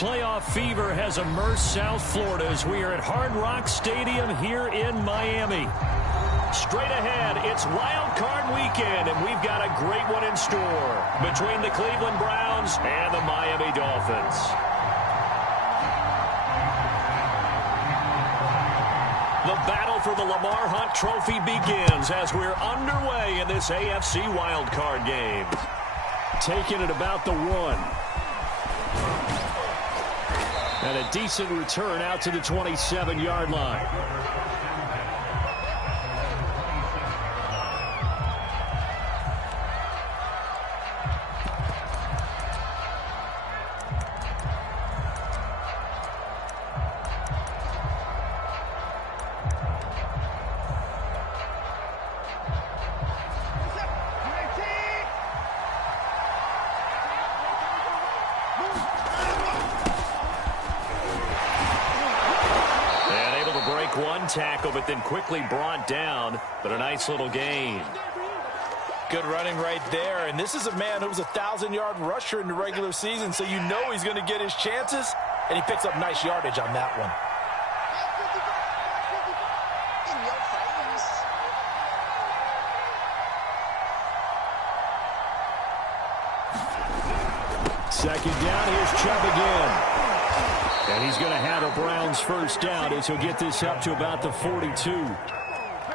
Playoff fever has immersed South Florida as we are at Hard Rock Stadium here in Miami. Straight ahead, it's Wild Card Weekend, and we've got a great one in store between the Cleveland Browns and the Miami Dolphins. The battle for the Lamar Hunt Trophy begins as we're underway in this AFC Wild Card game. Taking it about the 1. And a decent return out to the 27-yard line. Tackle, but then quickly brought down, but a nice little gain. Good running right there, and this is a man who was a 1,000-yard rusher in the regular season, so you know he's going to get his chances, and he picks up nice yardage on that one. Second down, here's Chubb again. And he's going to have a Browns first down as he'll get this up to about the 42.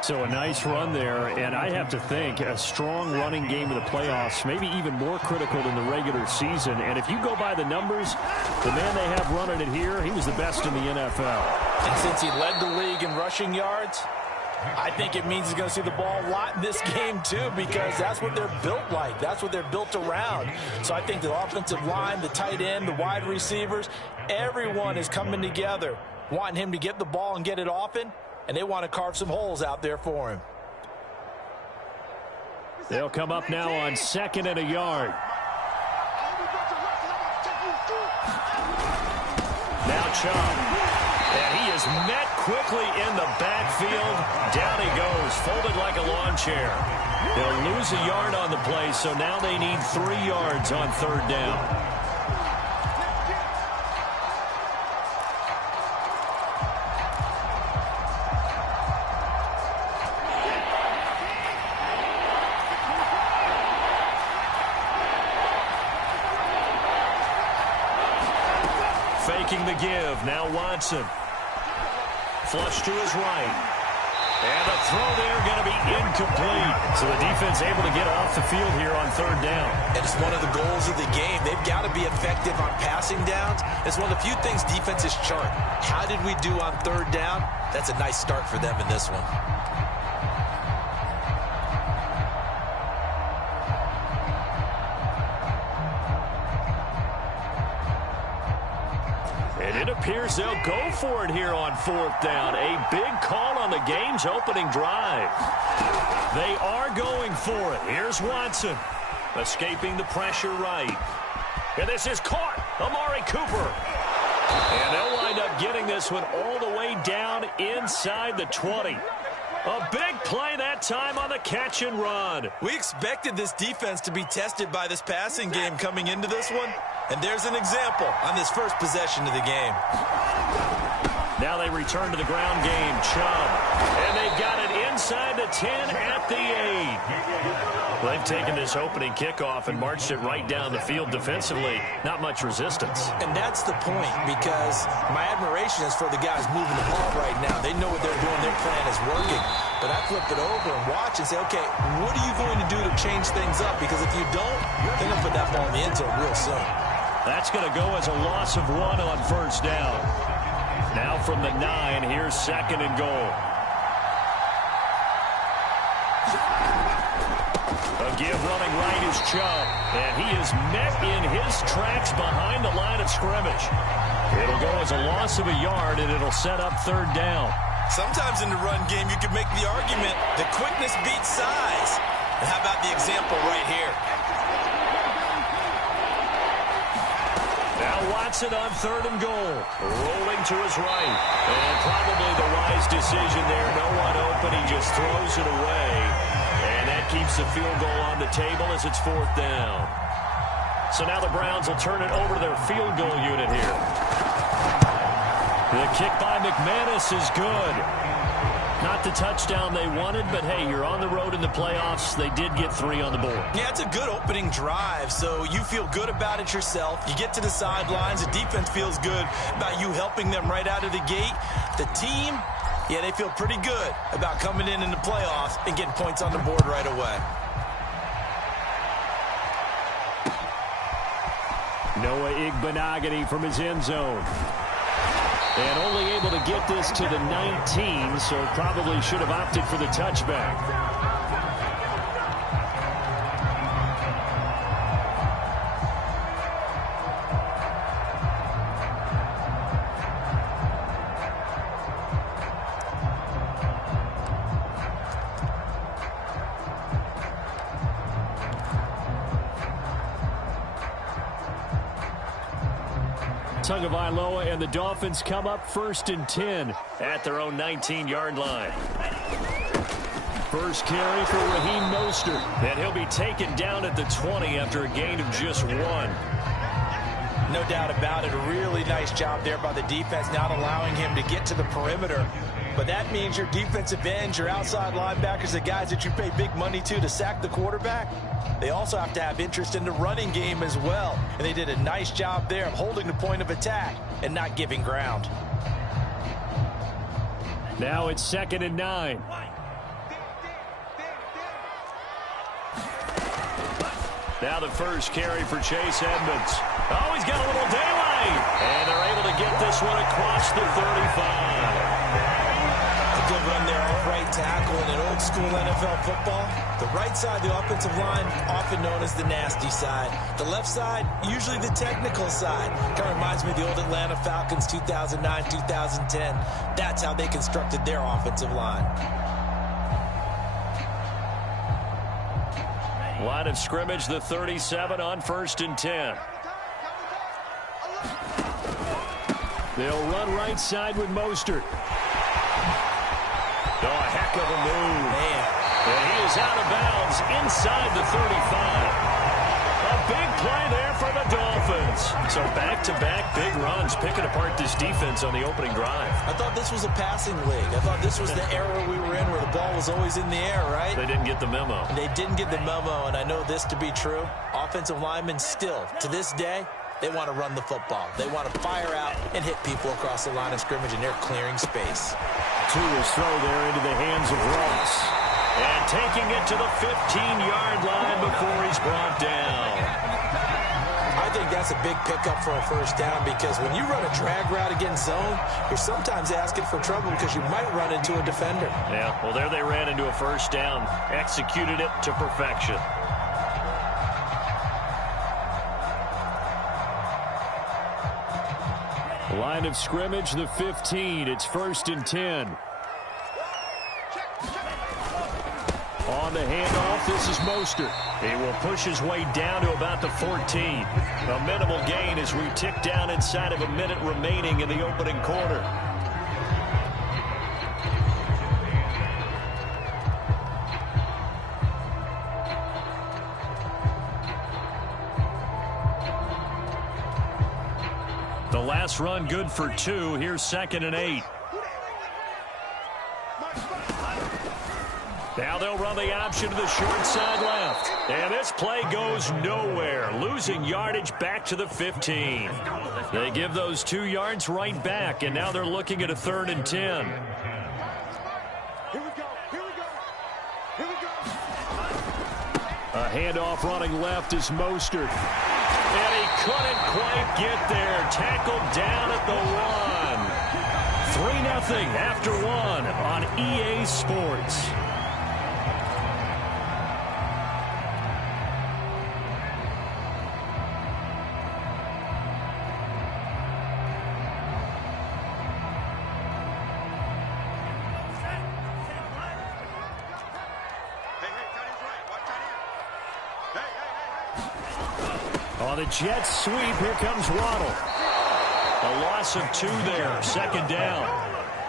So a nice run there, and I have to think a strong running game of the playoffs, maybe even more critical than the regular season. And if you go by the numbers, the man they have running it here, he was the best in the NFL. And since he led the league in rushing yards, I think it means he's going to see the ball a lot in this game, too, because that's what they're built like. That's what they're built around. So I think the offensive line, the tight end, the wide receivers, everyone is coming together, wanting him to get the ball and get it often, and they want to carve some holes out there for him. They'll come up now on 2nd and a yard. Now Chubb. And he is met quickly in the backfield. Down he goes, folded like a lawn chair. They'll lose a yard on the play, so now they need 3 yards on 3rd down. Faking the give, now Watson. Flush to his right. And the throw there going to be incomplete. So the defense able to get off the field here on 3rd down. And it's one of the goals of the game. They've got to be effective on passing downs. It's one of the few things defenses chart. How did we do on 3rd down? That's a nice start for them in this one. It appears they'll go for it here on 4th down. A big call on the game's opening drive. They are going for it. Here's Watson, escaping the pressure right. And this is caught. Amari Cooper. And they'll wind up getting this one all the way down inside the 20. A big play that time on the catch and run. We expected this defense to be tested by this passing game coming into this one. And there's an example on this first possession of the game. Now they return to the ground game. Chubb. And they've got it inside the 10 at the 8. They've taken this opening kickoff and marched it right down the field defensively. Not much resistance. And that's the point, because my admiration is for the guys moving the ball right now. They know what they're doing. Their plan is working. But I flip it over and watch and say, okay, what are you going to do to change things up? Because if you don't, they're going to put that ball in the end zone real soon. That's going to go as a loss of 1 on 1st down. Now from the 9, here's 2nd and goal. A give running right is Chubb, and he is met in his tracks behind the line of scrimmage. It'll go as a loss of a yard, and it'll set up 3rd down. Sometimes in the run game, you can make the argument that quickness beats size. And how about the example right here? Now Watson on 3rd and goal. Rolling to his right. And probably the wise decision there. No one open. He just throws it away. And that keeps the field goal on the table as it's 4th down. So now the Browns will turn it over to their field goal unit here. The kick by McManus is good. Not the touchdown they wanted, but hey, you're on the road in the playoffs. They did get 3 on the board. Yeah, it's a good opening drive, so you feel good about it yourself. You get to the sidelines. The defense feels good about you helping them right out of the gate. The team, yeah, they feel pretty good about coming in the playoffs and getting points on the board right away. Noah Igbenogany from his end zone. And only able to get this to the 19, so probably should have opted for the touchback. Tagovailoa and the Dolphins come up 1st and 10 at their own 19-yard line. First carry for Raheem Mostert, and he'll be taken down at the 20 after a gain of just 1. No doubt about it. A really nice job there by the defense, not allowing him to get to the perimeter. But that means your defensive ends, your outside linebackers, the guys that you pay big money to sack the quarterback, they also have to have interest in the running game as well. And they did a nice job there of holding the point of attack and not giving ground. Now it's 2nd and 9. Now the first carry for Chase Edmonds. Oh, he's got a little daylight. And they're able to get this one across the 35. Good run there off right tackle in an old-school NFL football. The right side, the offensive line, often known as the nasty side. The left side, usually the technical side. Kind of reminds me of the old Atlanta Falcons 2009, 2010. That's how they constructed their offensive line. Line of scrimmage, the 37 on 1st and 10. They'll run right side with Mostert. Oh, a heck of a move. Man. And he is out of bounds inside the 35. A big play there for the Dolphins. So back-to-back big runs, picking apart this defense on the opening drive. I thought this was a passing league. I thought this was the era we were in where the ball was always in the air, right? They didn't get the memo. They didn't get the memo, and I know this to be true. Offensive linemen still, to this day, they want to run the football. They want to fire out and hit people across the line of scrimmage, and they're clearing space. To his throw there into the hands of Ross. And taking it to the 15-yard line before he's brought down. I think that's a big pickup for a first down because when you run a drag route against zone, you're sometimes asking for trouble because you might run into a defender. Yeah, well, there they ran into a first down. Executed it to perfection. Line of scrimmage, the 15. It's 1st and 10. On the handoff, this is Mostert. He will push his way down to about the 14. A minimal gain as we tick down inside of a minute remaining in the opening quarter. The last run good for 2. Here's 2nd and 8. Now they'll run the option to the short side left. And this play goes nowhere. Losing yardage back to the 15. They give those 2 yards right back, and now they're looking at a 3rd and 10. Here we go. A handoff running left is Mostert. And he couldn't quite get there. Tackled down at the 1. 3-0 after 1 on EA Sports. On the Jets sweep, here comes Waddle. A loss of 2 there, 2nd down.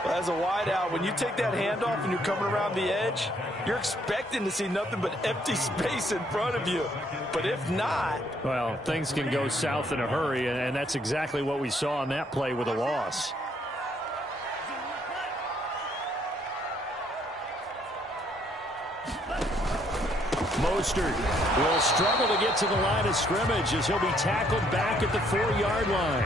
As a wideout, when you take that handoff and you're coming around the edge, you're expecting to see nothing but empty space in front of you. But if not... Well, things can go south in a hurry, and that's exactly what we saw on that play with a loss. Mostert will struggle to get to the line of scrimmage as he'll be tackled back at the 4-yard line.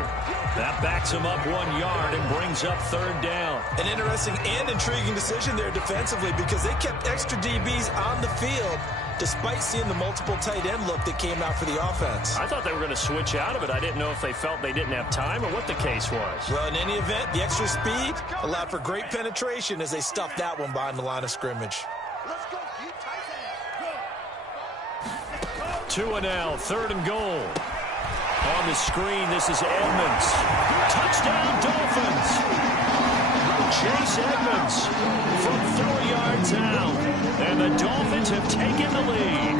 That backs him up 1 yard and brings up 3rd down. An interesting and intriguing decision there defensively because they kept extra DBs on the field despite seeing the multiple tight end look that came out for the offense. I thought they were going to switch out of it. I didn't know if they felt they didn't have time or what the case was. Well, in any event, the extra speed allowed for great penetration as they stuffed that one behind the line of scrimmage. 2 and now, 3rd and goal. On the screen, this is Edmonds. Touchdown, Dolphins. Chase Edmonds from 4 yards out. And the Dolphins have taken the lead.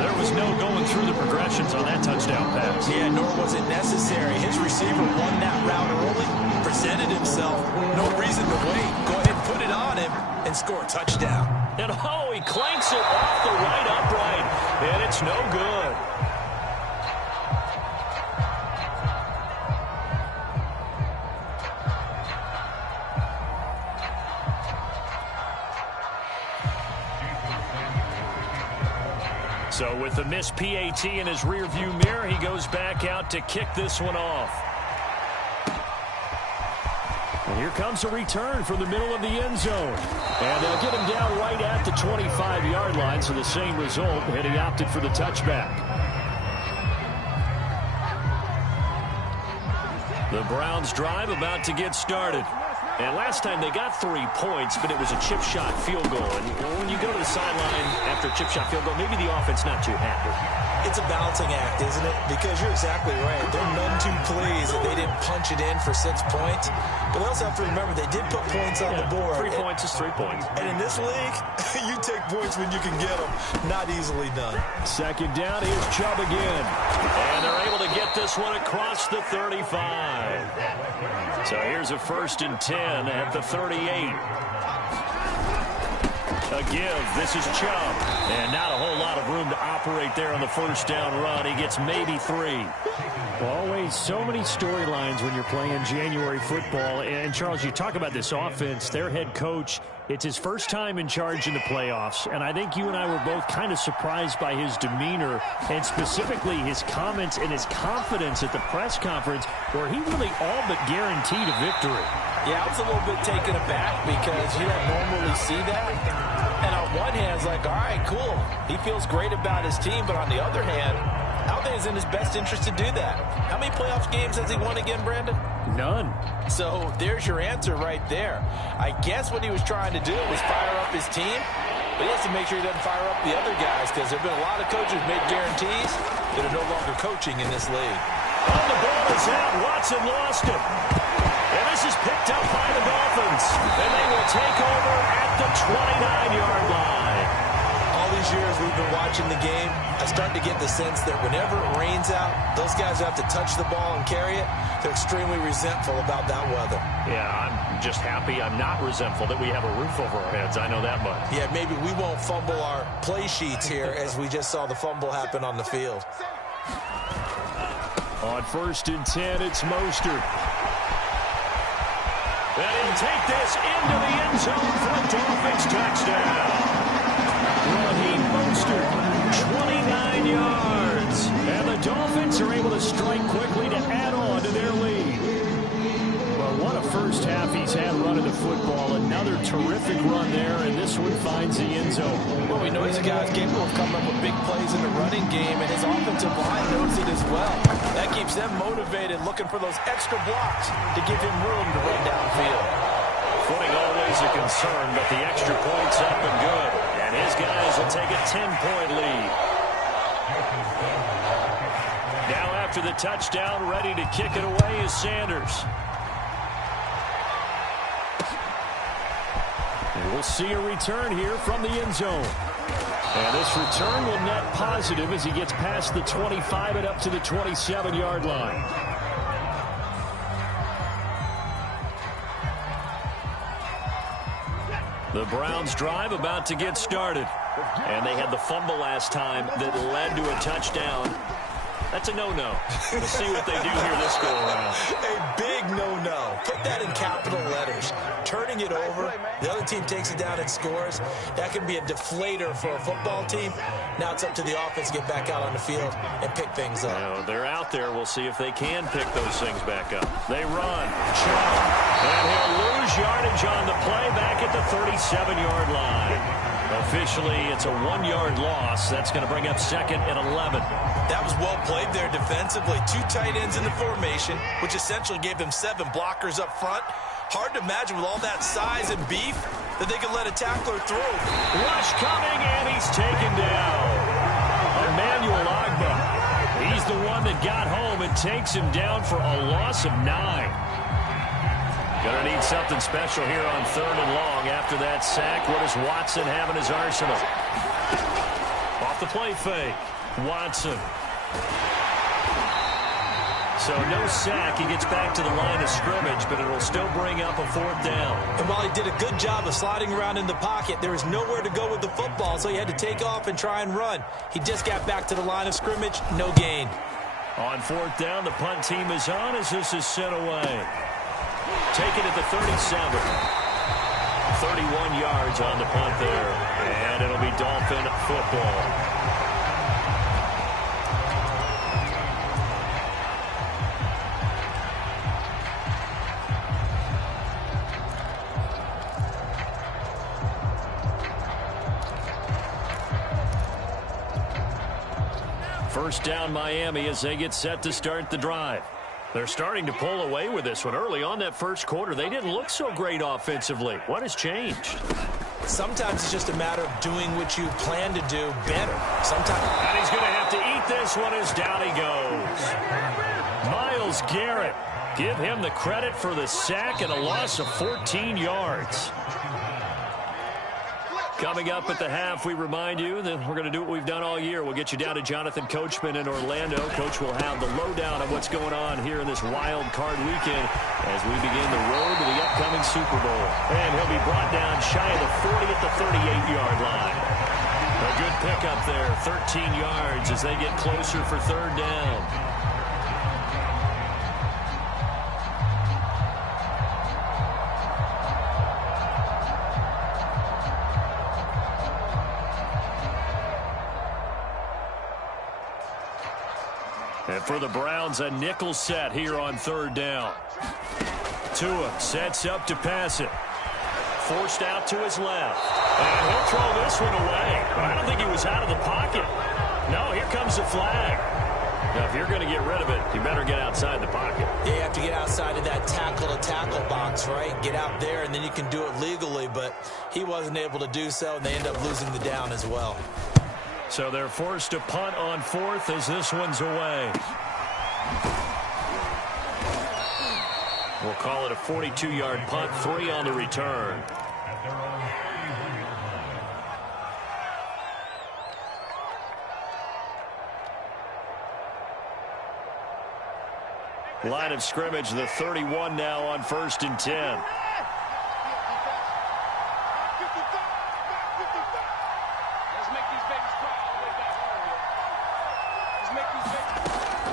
There was no going through the progressions on that touchdown pass. Yeah, nor was it necessary. His receiver won that route early, presented himself. No reason to wait. Go ahead and put it on him and score a touchdown. And oh, he clanks it off the right upright, and it's no good. So with the missed PAT in his rearview mirror, he goes back out to kick this one off. And here comes a return from the middle of the end zone. And they'll get him down right at the 25-yard line, so the same result, and he opted for the touchback. The Browns drive about to get started. And last time they got 3 points, but it was a chip shot field goal. And when you go to the sideline after a chip shot field goal, maybe the offense not too happy. It's a balancing act, isn't it? Because you're exactly right. They're none too pleased that they didn't punch it in for 6 points. But they also have to remember they did put points on the board. 3 points is 3 points. And in this league, you take points when you can get them. Not easily done. 2nd down, here's Chubb again. And they're able to get this one across the 35. So here's a 1st and 10 at the 38. A give. This is Chubb. And not a whole lot of room to operate there on the 1st down run. He gets maybe 3. Always so many storylines when you're playing January football. And, Charles, you talk about this offense, their head coach, it's his first time in charge in the playoffs. And I think you and I were both kind of surprised by his demeanor and specifically his comments and his confidence at the press conference where he really all but guaranteed a victory. Yeah, I was a little bit taken aback because you don't normally see that. And on one hand, it's like, all right, cool. He feels great about his team. But on the other hand, I don't think it's in his best interest to do that. How many playoff games has he won again, Brandon? None. So there's your answer right there. I guess what he was trying to do was fire up his team, but he has to make sure he doesn't fire up the other guys because there have been a lot of coaches who made guarantees that are no longer coaching in this league. Oh, the ball is out. Watson lost it. And this is picked up by the Dolphins. And they will take over at the 29-yard line. All these years we've been watching the game, I start to get the sense that whenever it rains out, those guys who have to touch the ball and carry it, they're extremely resentful about that weather. Yeah, I'm just happy I'm not resentful that we have a roof over our heads. I know that much. Yeah, maybe we won't fumble our play sheets here as we just saw the fumble happen on the field. On 1st and 10, it's Mostert. And he'll take this into the end zone for a Dolphins touchdown. Raheem Mostert, 29 yards. And the Dolphins are able to strike quickly to add on to their lead. Well, what a first half he's had running the football. Another terrific run there, and this one finds the end zone. Well, we know he's a guy who's capable of coming up with big plays in the running game, and his offensive line knows it as well. That keeps them motivated, looking for those extra blocks to give him room to run downfield. Footing always a concern, but the extra point's up and good. And his guys will take a 10-point lead. Now after the touchdown, ready to kick it away is Sanders. And we'll see a return here from the end zone. And this return will net positive as he gets past the 25 and up to the 27-yard line. The Browns drive about to get started. And they had the fumble last time that led to a touchdown. That's a no-no. We'll see what they do here this go-around. A big no-no. Put that in capital letters. Turning it over, the other team takes it down and scores. That can be a deflator for a football team. Now it's up to the offense to get back out on the field and pick things up. Now, they're out there. We'll see if they can pick those things back up. They run. And he'll lose yardage on the play back at the 37-yard line. Officially, it's a 1-yard loss. That's going to bring up 2nd and 11. That was well played there defensively. 2 tight ends in the formation, which essentially gave them 7 blockers up front. Hard to imagine with all that size and beef that they could let a tackler through. Rush coming, and he's taken down. Emmanuel Ogba. He's the one that got home and takes him down for a loss of 9. Gonna need something special here on 3rd and long after that sack. What does Watson have in his arsenal? Off the play fake. Watson. So no sack. He gets back to the line of scrimmage, but it'll still bring up a 4th down. And while he did a good job of sliding around in the pocket, there was nowhere to go with the football, so he had to take off and try and run. He just got back to the line of scrimmage. No gain. On 4th down, the punt team is on as this is sent away. Take it at the 37. 31 yards on the punt there. And it'll be Dolphin football. First down Miami as they get set to start the drive. They're starting to pull away with this one. Early on that first quarter, they didn't look so great offensively. What has changed? Sometimes it's just a matter of doing what you plan to do better. Sometimes. And he's going to have to eat this one as down he goes. Myles Garrett. Give him the credit for the sack and a loss of 14 yards. Coming up at the half, we remind you that we're going to do what we've done all year. We'll get you down to Jonathan Coachman in Orlando. Coach will have the lowdown on what's going on here in this wild card weekend as we begin the road to the upcoming Super Bowl. And he'll be brought down shy of the 40 at the 38-yard line. A good pickup there, 13 yards as they get closer for 3rd down. And for the Browns, a nickel set here on 3rd down. Tua sets up to pass it. Forced out to his left. And he'll throw this one away. I don't think he was out of the pocket. No, here comes the flag. Now, if you're going to get rid of it, you better get outside the pocket. Yeah, you have to get outside of that tackle-to-tackle box, right? Get out there, and then you can do it legally. But he wasn't able to do so, and they end up losing the down as well. So they're forced to punt on 4th as this one's away. We'll call it a 42-yard punt, 3 on the return. Line of scrimmage, the 31 now on 1st and 10.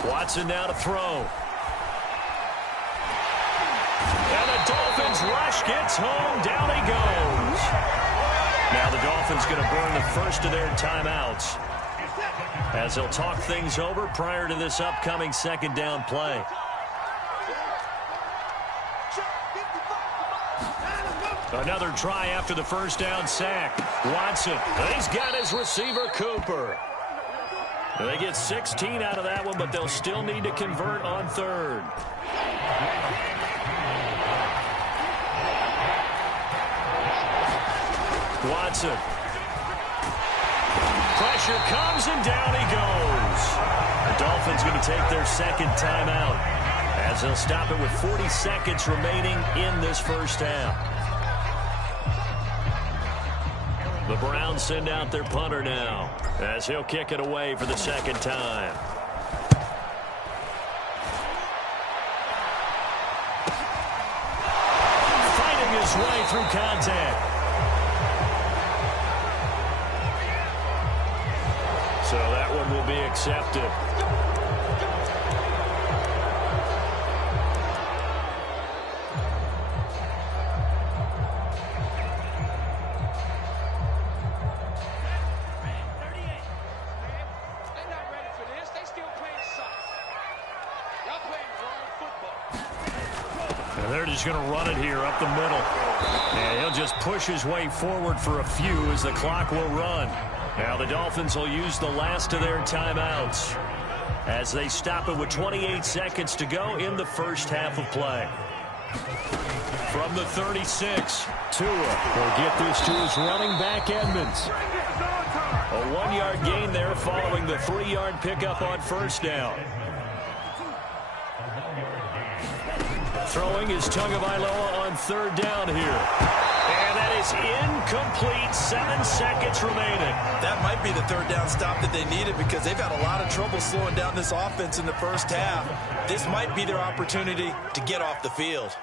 Watson now to throw. And the Dolphins rush gets home. Down he goes. Now the Dolphins going to burn the first of their timeouts as they'll talk things over prior to this upcoming 2nd down play. Another try after the 1st down sack. Watson, he's got his receiver Cooper. They get 16 out of that one, but they'll still need to convert on 3rd. Watson. Pressure comes, and down he goes. The Dolphins going to take their 2nd timeout as they'll stop it with 40 seconds remaining in this 1st half. The Browns send out their punter now as he'll kick it away for the 2nd time. Fighting his way through contact. So that one will be accepted. They're just going to run it here up the middle. And he'll just push his way forward for a few as the clock will run. Now the Dolphins will use the last of their timeouts as they stop it with 28 seconds to go in the first half of play. From the 36, Tua will get this to his running back, Edmonds. A 1-yard gain there following the 3-yard pickup on first down. Throwing is Tagovailoa on third down here. And that is incomplete. 7 seconds remaining. That might be the third down stop that they needed because they've had a lot of trouble slowing down this offense in the first half. This might be their opportunity to get off the field.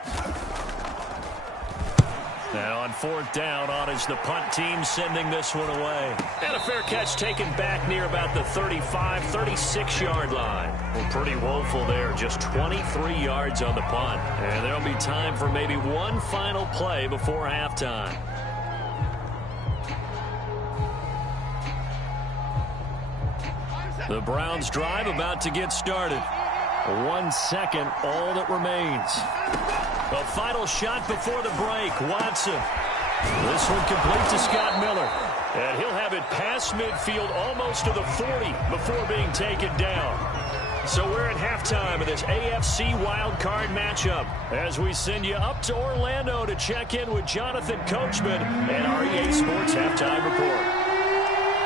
Now on fourth down, on is the punt team sending this one away. And a fair catch taken back near about the 35, 36-yard line. Well, pretty woeful there, just 23 yards on the punt. And there'll be time for maybe one final play before halftime. The Browns drive about to get started. 1 second, all that remains. The final shot before the break, Watson. This one complete to Scott Miller. And he'll have it past midfield almost to the 40 before being taken down. So we're at halftime of this AFC wildcard matchup as we send you up to Orlando to check in with Jonathan Coachman and our EA Sports Halftime Report.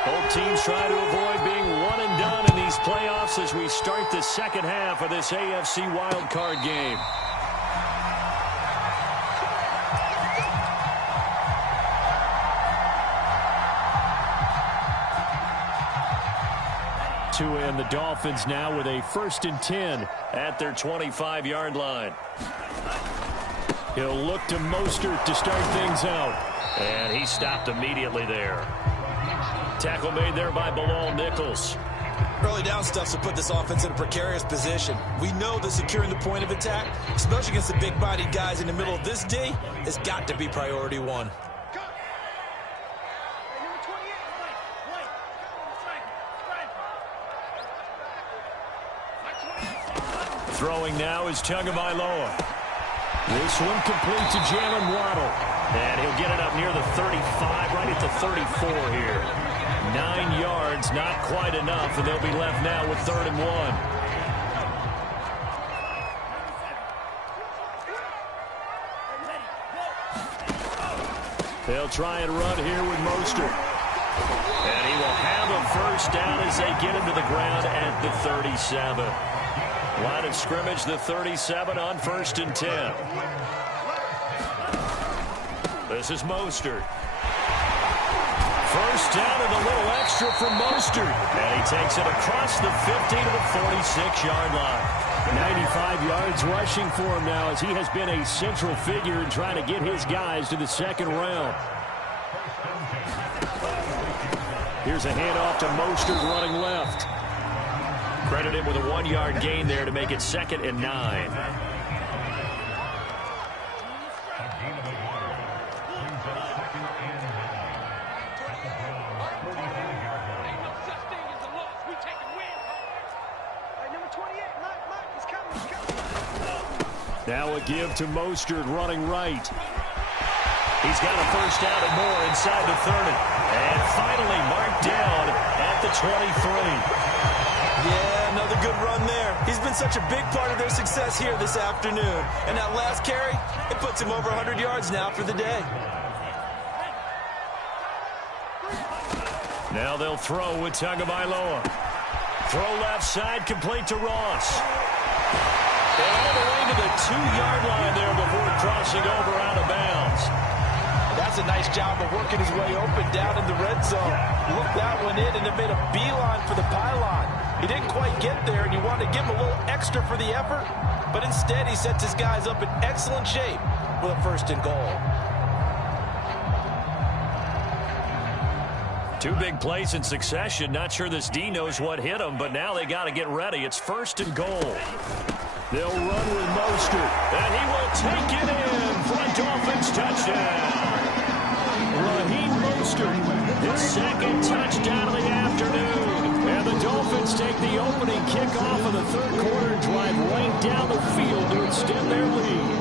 Both teams try to avoid being one and done in these playoffs as we start the second half of this AFC wildcard game. Tua and the Dolphins now with a 1st and 10 at their 25-yard line. He'll look to Mostert to start things out. And he stopped immediately there. Tackle made there by Bilal Nichols. Early down stuff to put this offense in a precarious position. We know that securing the point of attack, especially against the big-bodied guys in the middle of this D, has got to be priority one. Throwing now is Tagovailoa. This one complete to Jalen Waddle. And he'll get it up near the 35, right at the 34 here. 9 yards, not quite enough, and they'll be left now with 3rd and 1. They'll try and run here with Mostert. And he will have a first down as they get him to the ground at the 37. Line of scrimmage, the 37 on 1st and 10. This is Mostert. First down and a little extra from Mostert. And he takes it across the 50 to the 46-yard line. 95 yards rushing for him now as he has been a central figure in trying to get his guys to the second round. Here's a handoff to Mostert running left. Credit him with a 1-yard gain there to make it 2nd and 9. Now a give to Mostert running right. He's got a first down and more inside the 30. And finally marked down at the 23. Yeah, another good run there. He's been such a big part of their success here this afternoon. And that last carry, it puts him over 100 yards now for the day. Now they'll throw with Tagovailoa. Throw left side, complete to Ross. And all the way to the 2-yard line there before crossing over out of bounds. That's a nice job of working his way open down in the red zone. Looked that one in and it made a beeline for the pylon. He didn't quite get there, and you want to give him a little extra for the effort, but instead he sets his guys up in excellent shape with a 1st and goal. Two big plays in succession. Not sure this D knows what hit him, but now they got to get ready. It's 1st and goal. They'll run with Mostert, and he will take it in for a Dolphins touchdown. Raheem Mostert, his 2nd touchdown of the afternoon. And the Dolphins take the opening kickoff of the 3rd quarter and drive right down the field to extend their lead.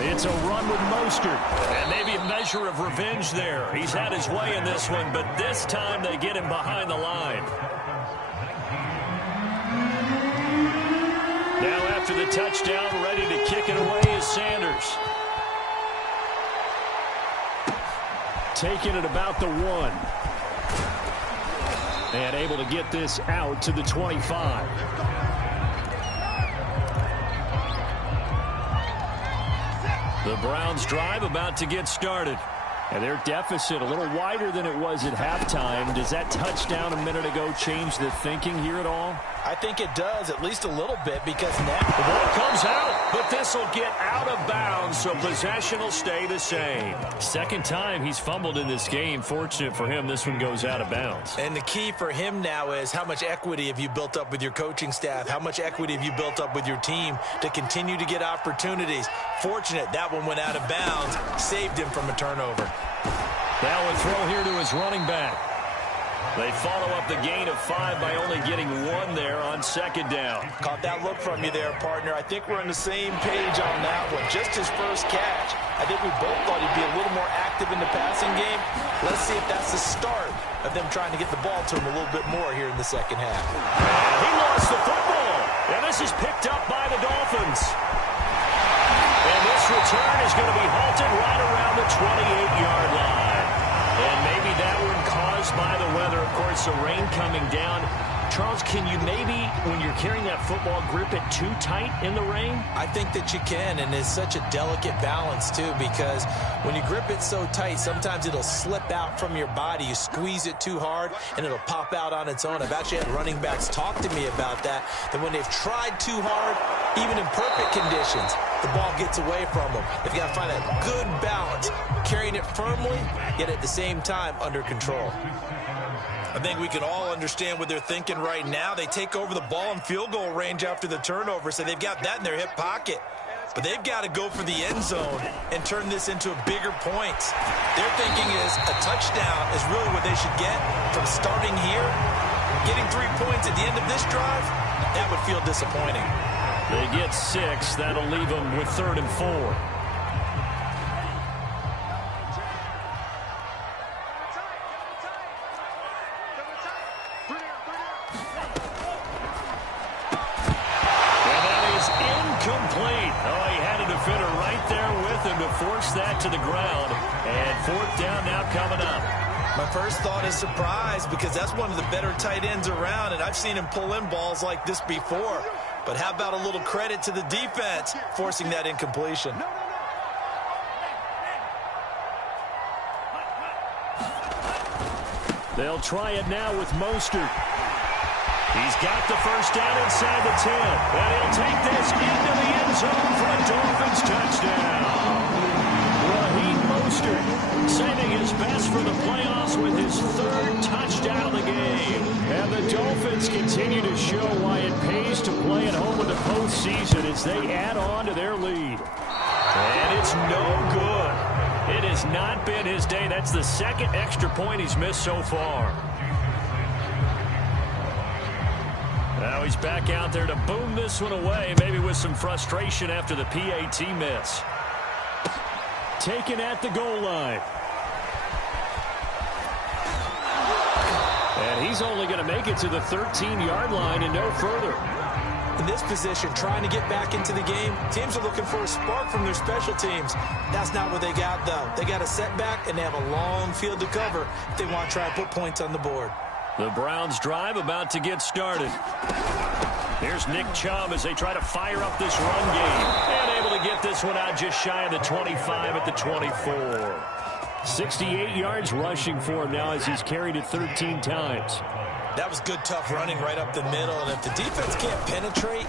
It's a run with Mostert, and maybe a measure of revenge there. He's had his way in this one, but this time they get him behind the line. Now after the touchdown, ready to kick it away is Sanders. Taking it about the 1. And able to get this out to the 25. The Browns drive about to get started. And their deficit a little wider than it was at halftime. Does that touchdown a minute ago change the thinking here at all? I think it does, at least a little bit, because now the ball comes out, but this will get out of bounds, so possession will stay the same. 2nd time he's fumbled in this game. Fortunate for him, this one goes out of bounds. And the key for him now is how much equity have you built up with your coaching staff? How much equity have you built up with your team to continue to get opportunities? Fortunate that one went out of bounds, saved him from a turnover. Now a throw here to his running back. They follow up the gain of 5 by only getting 1 there on 2nd down. Caught that look from you there, partner. I think we're on the same page on that one. Just his first catch. I think we both thought he'd be a little more active in the passing game. Let's see if that's the start of them trying to get the ball to him a little bit more here in the 2nd half. And he lost the football. And this is picked up by the Dolphins. And this return is going to be halted right around the 28-yard line. And maybe that one caused by the weather. Of course, the rain coming down. Charles, can you maybe, when you're carrying that football, grip it too tight in the rain? I think that you can, and it's such a delicate balance, too, because when you grip it so tight, sometimes it'll slip out from your body. You squeeze it too hard, and it'll pop out on its own. I've actually had running backs talk to me about that when they've tried too hard, even in perfect conditions, the ball gets away from them. They've got to find a good balance, carrying it firmly, yet at the same time under control. I think we can all understand what they're thinking right now. They take over the ball in field goal range after the turnover, so they've got that in their hip pocket. But they've got to go for the end zone and turn this into bigger points. Their thinking is a touchdown is really what they should get from starting here. Getting 3 points at the end of this drive, that would feel disappointing. They get 6. That'll leave them with 3rd and 4. Force that to the ground, and 4th down now coming up. My first thought is surprise, because that's one of the better tight ends around, and I've seen him pull in balls like this before. But how about a little credit to the defense forcing that incompletion? They'll try it now with Mostert. He's got the first down inside the 10, and he'll take this into the end zone for a Dolphins touchdown. Raheem Mostert saving his best for the playoffs with his 3rd touchdown of the game. And the Dolphins continue to show why it pays to play at home in the postseason as they add on to their lead. And it's no good. It has not been his day. That's the 2nd extra point he's missed so far. Now he's back out there to boom this one away, maybe with some frustration after the PAT miss. Taken at the goal line. And he's only going to make it to the 13-yard line and no further. In this position, trying to get back into the game, teams are looking for a spark from their special teams. That's not what they got, though. They got a setback, and they have a long field to cover if they want to try and put points on the board. The Browns drive about to get started. Here's Nick Chubb as they try to fire up this run game. And able to get this one out just shy of the 25 at the 24. 68 yards rushing for him now as he's carried it 13 times. That was good, tough running right up the middle. And if the defense can't penetrate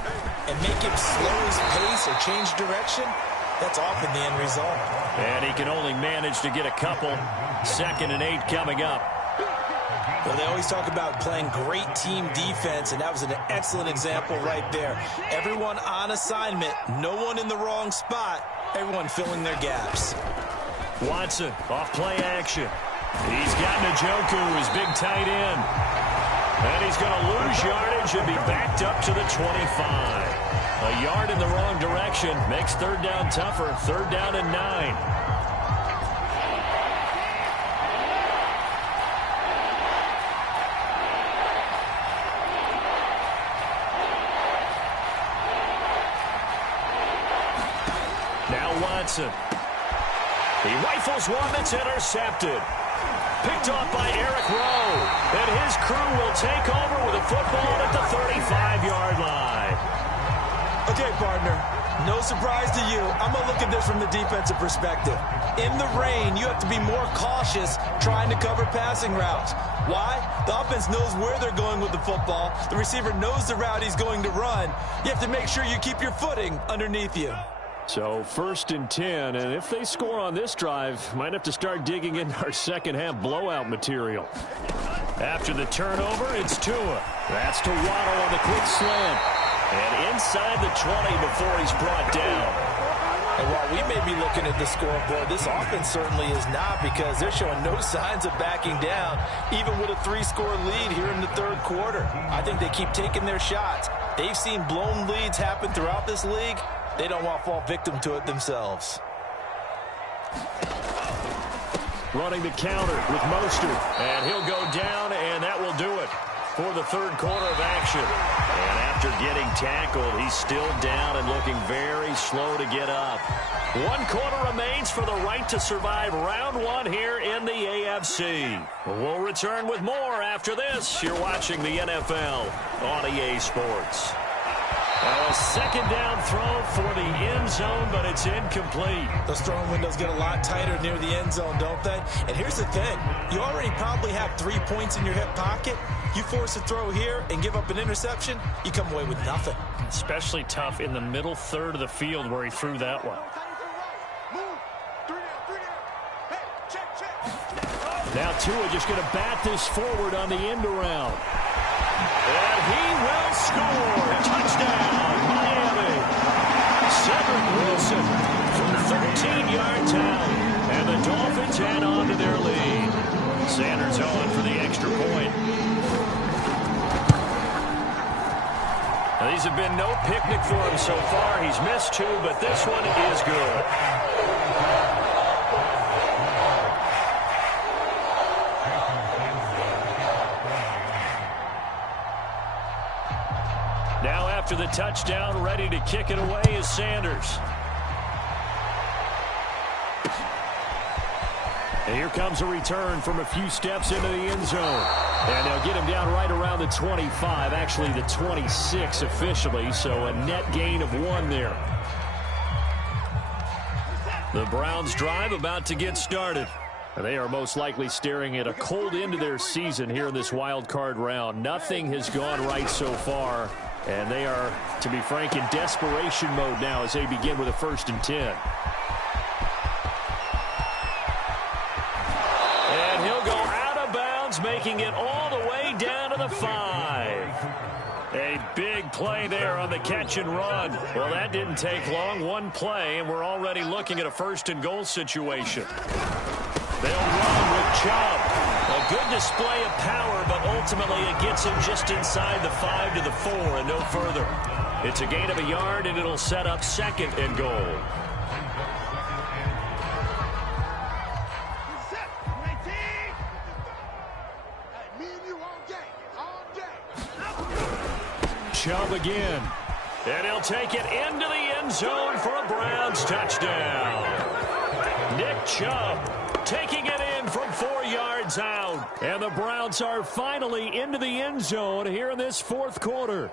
and make him slow his pace or change direction, That's often the end result. And he can only manage to get a couple. 2nd and 8 coming up. Well, they always talk about playing great team defense, and that was an excellent example right there. Everyone on assignment, no one in the wrong spot, everyone filling their gaps. Watson, off play action. He's got Njoku, his big tight end. And he's going to lose yardage and be backed up to the 25. A yard in the wrong direction makes 3rd down tougher. 3rd down and 9. Now Watson. He rifles one that's intercepted. Picked off by Eric Rowe. And his crew will take over with a football at the 35-yard line. Okay, partner, no surprise to you. I'm going to look at this from the defensive perspective. In the rain, you have to be more cautious trying to cover passing routes. Why? The offense knows where they're going with the football. The receiver knows the route he's going to run. You have to make sure you keep your footing underneath you. So 1st and 10, and if they score on this drive, might have to start digging into our second-half blowout material. After the turnover, it's Tua. That's to Waddle on the quick slant. And inside the 20 before he's brought down. And while we may be looking at the scoreboard, this offense certainly is not, because they're showing no signs of backing down, even with a 3-score lead here in the 3rd quarter. I think they keep taking their shots. They've seen blown leads happen throughout this league. They don't want to fall victim to it themselves. Running the counter with Mostert. And he'll go down, and that will do it for the 3rd quarter of action. And after getting tackled, he's still down and looking very slow to get up. 1 quarter remains for the right to survive round 1 here in the AFC. We'll return with more after this. You're watching the NFL on EA Sports. A 2nd down throw for the end zone, but it's incomplete. Those throwing windows get a lot tighter near the end zone, don't they? And here's the thing. You already probably have 3 points in your hip pocket. You force a throw here and give up an interception, you come away with nothing. Especially tough in the middle 3rd of the field where he threw that one. Now Tua just going to bat this forward on the end around. And he will score. Touchdown, Miami. Cedric Wilson from 13 yards out. And the Dolphins head on to their lead. Sanders on for the extra point. Now, these have been no picnic for him so far. He's missed 2, but this one is good. Now after the touchdown, ready to kick it away is Sanders. And here comes a return from a few steps into the end zone. And they'll get him down right around the 25, actually the 26 officially, so a net gain of 1 there. The Browns drive about to get started. They are most likely staring at a cold end to their season here in this wild card round. Nothing has gone right so far, and they are, to be frank, in desperation mode now as they begin with a 1st and 10. And he'll go out of bounds, making it all the way down to the 5. A big play there on the catch and run. Well, that didn't take long. 1 play, and we're already looking at a 1st and goal situation. They'll run with Chubb. A good display of power, but ultimately it gets him just inside the 5 to the 4 and no further. It's a gain of a yard, and it'll set up 2nd and goal. Chubb again. And he'll take it into the end zone for a Browns touchdown. Nick Chubb taking it in from 4 yards out. And the Browns are finally into the end zone here in this 4th quarter.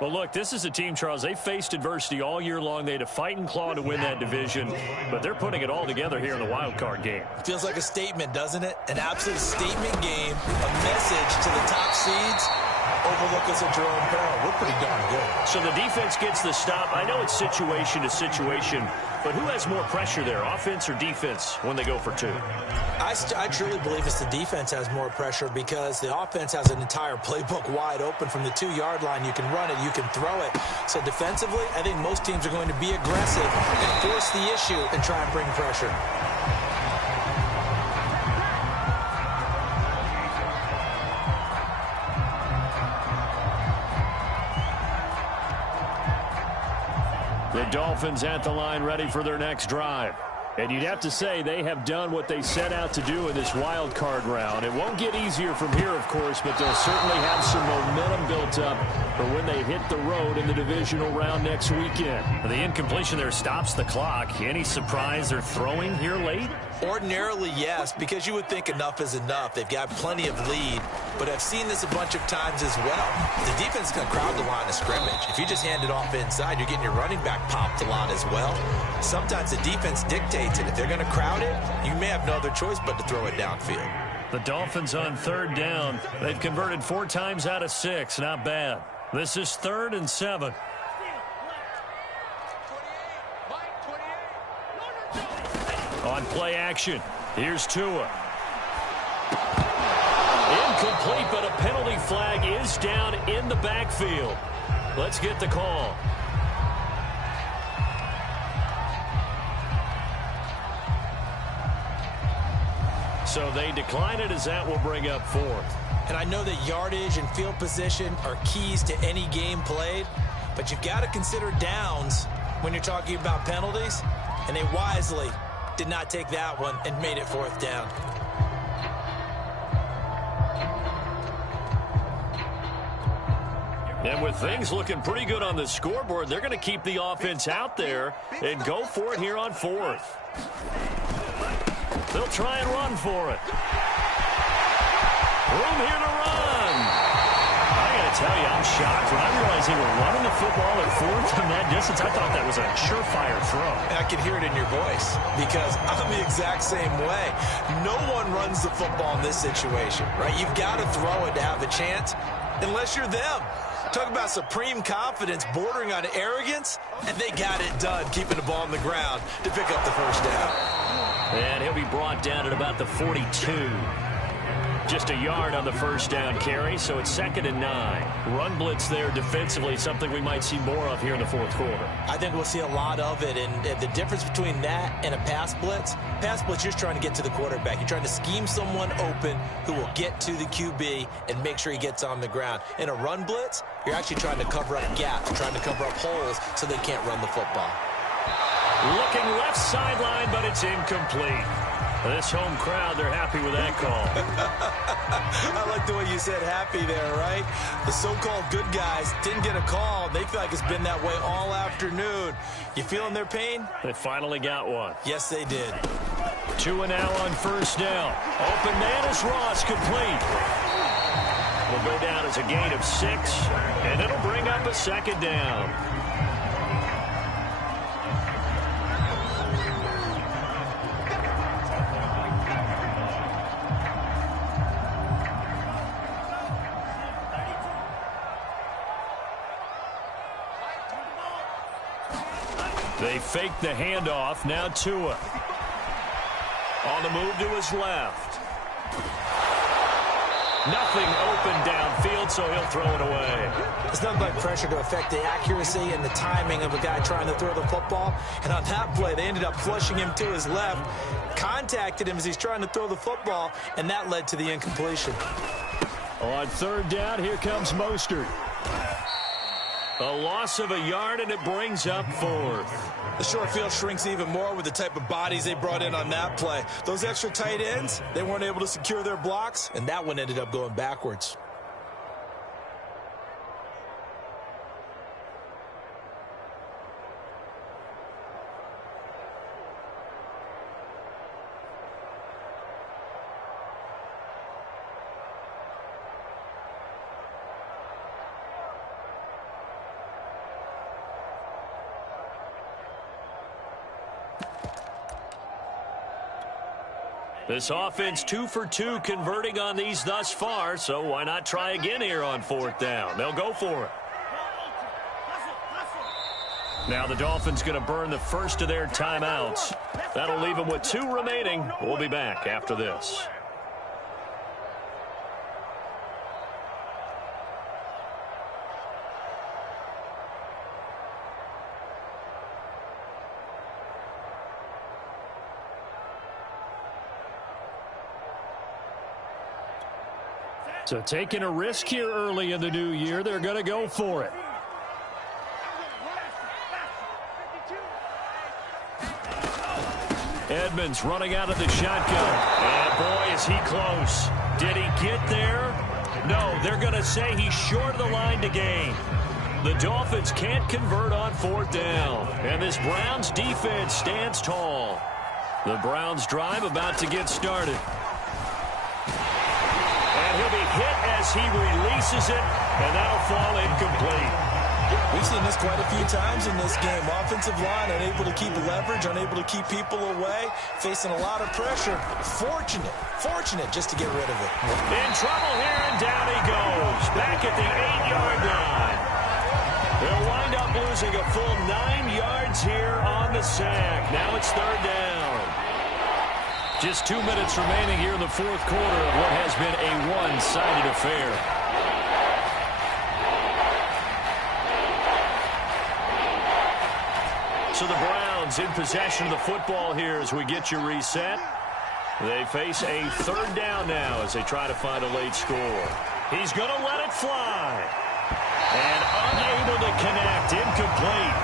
Well, look, this is a team, Charles, they faced adversity all year long. They had to fight and claw to win that division, but they're putting it all together here in the wild card game. Feels like a statement, doesn't it? An absolute statement game, a message to the top seeds. overlook us at your own peril. We're pretty darn good. So the defense gets the stop. I know it's situation to situation, but who has more pressure there, offense or defense, when they go for two? I truly believe it's the defense has more pressure because the offense has an entire playbook wide open from the 2-yard line. You can run it, you can throw it. So defensively, I think most teams are going to be aggressive and force the issue and try and bring pressure. The Dolphins at the line ready for their next drive. And you'd have to say they have done what they set out to do in this wild card round. It won't get easier from here, of course, but they'll certainly have some momentum built up for when they hit the road in the divisional round next weekend. The incompletion there stops the clock. Any surprise they're throwing here late? Ordinarily, yes, because you would think enough is enough. They've got plenty of lead, but I've seen this a bunch of times as well. The defense is going to crowd the line of scrimmage. If you just hand it off inside, you're getting your running back popped a lot as well. Sometimes the defense dictates it. If they're going to crowd it, you may have no other choice but to throw it downfield. The Dolphins on 3rd down. They've converted 4 times out of 6. Not bad. This is 3rd and 7. On play action, here's Tua. Incomplete, but a penalty flag is down in the backfield. Let's get the call. So they decline it as that will bring up 4th. And I know that yardage and field position are keys to any game played, but you've got to consider downs when you're talking about penalties, and they wisely did not take that one and made it 4th down. And with things looking pretty good on the scoreboard, they're going to keep the offense out there and go for it here on 4th. They'll try and run for it. Room here to run. I got to tell you, I'm shocked. When I realized they were running the football at 4th from that distance, I thought that was a surefire throw. And I could hear it in your voice because I'm the exact same way. No one runs the football in this situation, right? You've got to throw it to have a chance unless you're them. Talk about supreme confidence bordering on arrogance, and they got it done keeping the ball on the ground to pick up the 1st down. And he'll be brought down at about the 42. Just a yard on the 1st down carry, so it's 2nd and 9. Run blitz there defensively, something we might see more of here in the 4th quarter. I think we'll see a lot of it, and the difference between that and a pass blitz, you're just trying to get to the quarterback. You're trying to scheme someone open who will get to the QB and make sure he gets on the ground. In a run blitz, you're actually trying to cover up gaps, trying to cover up holes so they can't run the football. Looking left sideline, but it's incomplete. This home crowd, they're happy with that call. I like the way you said happy there, right? The so-called good guys didn't get a call. They feel like it's been that way all afternoon. You feeling their pain? They finally got one. Yes, they did. Tua now on 1st down. Open man is Ross, complete. Will go down as a gain of 6, and it'll bring up a 2nd down. They fake the handoff. Now Tua. On the move to his left. Nothing open downfield, so he'll throw it away. It's nothing but pressure to affect the accuracy and the timing of a guy trying to throw the football. And on that play, they ended up flushing him to his left, contacted him as he's trying to throw the football, and that led to the incompletion. On 3rd down, here comes Mostert. A loss of a yard, and it brings up 4th. The short field shrinks even more with the type of bodies they brought in on that play. Those extra tight ends, they weren't able to secure their blocks, and that one ended up going backwards. This offense 2 for 2 converting on these thus far, so why not try again here on 4th down? They'll go for it. Now the Dolphins going to burn the first of their timeouts. That'll leave them with 2 remaining. We'll be back after this. So taking a risk here early in the new year, they're going to go for it. Edmonds running out of the shotgun. And boy, is he close. Did he get there? No, they're going to say he's short of the line to gain. The Dolphins can't convert on 4th down. And this Browns defense stands tall. The Browns drive about to get started. He'll be hit as he releases it, and that'll fall incomplete. We've seen this quite a few times in this game. Offensive line unable to keep leverage, unable to keep people away, facing a lot of pressure. Fortunate just to get rid of it. In trouble here, and down he goes. Back at the 8-yard line. They'll wind up losing a full 9 yards here on the sack. Now it's 3rd down. Just 2 minutes remaining here in the 4th quarter of what has been a one-sided affair. So the Browns in possession of the football here as we get you reset. They face a 3rd down now as they try to find a late score. He's going to let it fly. And unable to connect, incomplete.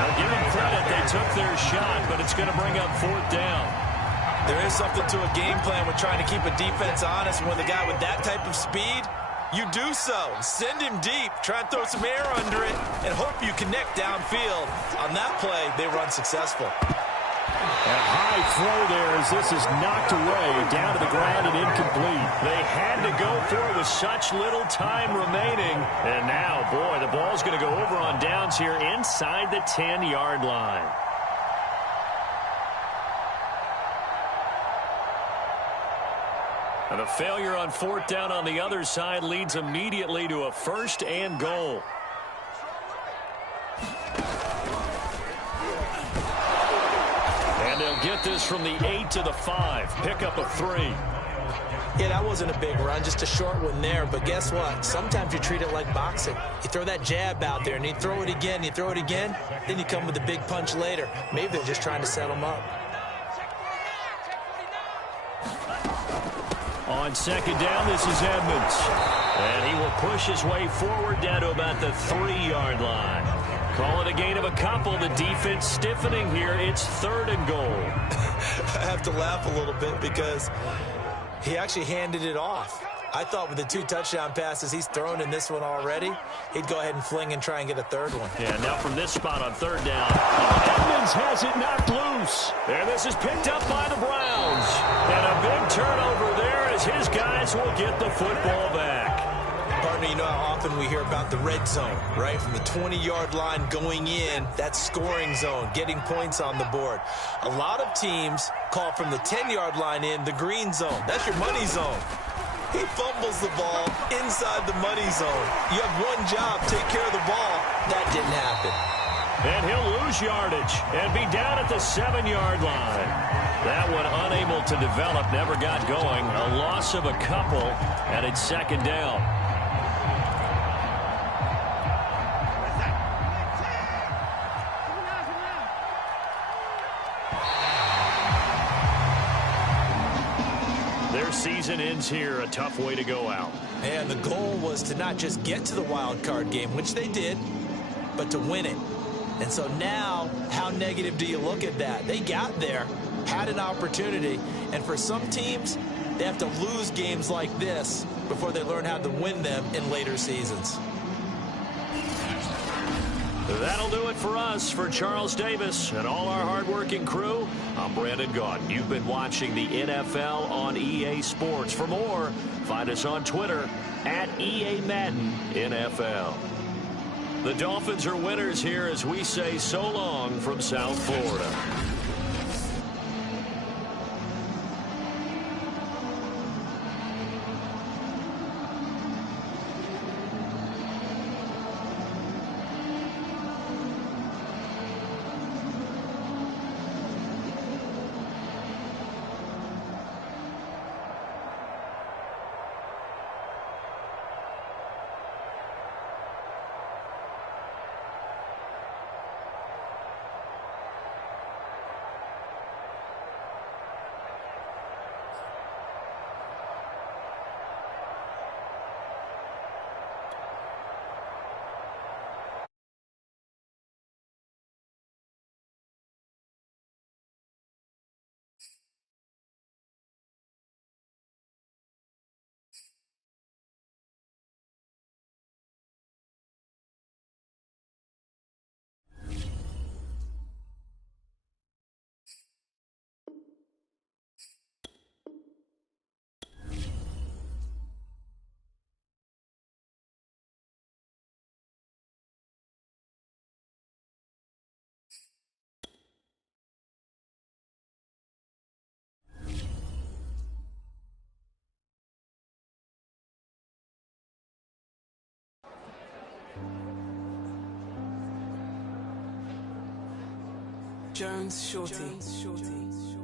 I'll give them credit, they took their shot, but it's going to bring up 4th down. There is something to a game plan with trying to keep a defense honest. When with a guy with that type of speed, you do so. Send him deep. Try and throw some air under it and hope you connect downfield. On that play, they run successful. A high throw there as this is knocked away, down to the ground and incomplete. They had to go for it with such little time remaining. And now, boy, the ball's going to go over on downs here inside the 10-yard line. And a failure on 4th down on the other side leads immediately to a 1st and goal. And they'll get this from the 8 to the 5. Pick up a 3. Yeah, that wasn't a big run, just a short one there. But guess what? Sometimes you treat it like boxing. You throw that jab out there, and you throw it again, then you come with a big punch later. Maybe they're just trying to set them up. On 2nd down, this is Edmonds. And he will push his way forward down to about the 3-yard line. Call it a gain of a couple. The defense stiffening here. It's 3rd and goal. I have to laugh a little bit because he actually handed it off. I thought with the 2 touchdown passes he's thrown in this one already, he'd go ahead and fling and try and get a 3rd one. Yeah, now from this spot on 3rd down, Edmonds has it knocked loose. And this is picked up by the Browns. And a big turnover there as his guys will get the football back. Partner, you know how often we hear about the red zone, right? From the 20-yard line going in, that scoring zone, getting points on the board. A lot of teams call from the 10-yard line in the green zone. That's your money zone. He fumbles the ball inside the money zone. You have one job, take care of the ball. That didn't happen. And he'll lose yardage and be down at the 7-yard line. That one unable to develop, never got going. A loss of a couple, and it's 2nd down. Their season ends here, a tough way to go out. And the goal was to not just get to the wild card game, which they did, but to win it. And so now, how negative do you look at that? They got there, had an opportunity, and for some teams, they have to lose games like this before they learn how to win them in later seasons. That'll do it for us. For Charles Davis and all our hardworking crew, I'm Brandon Gaudin. You've been watching the NFL on EA Sports. For more, find us on Twitter at EA Madden NFL. The Dolphins are winners here as we say so long from South Florida. Jones Shorty.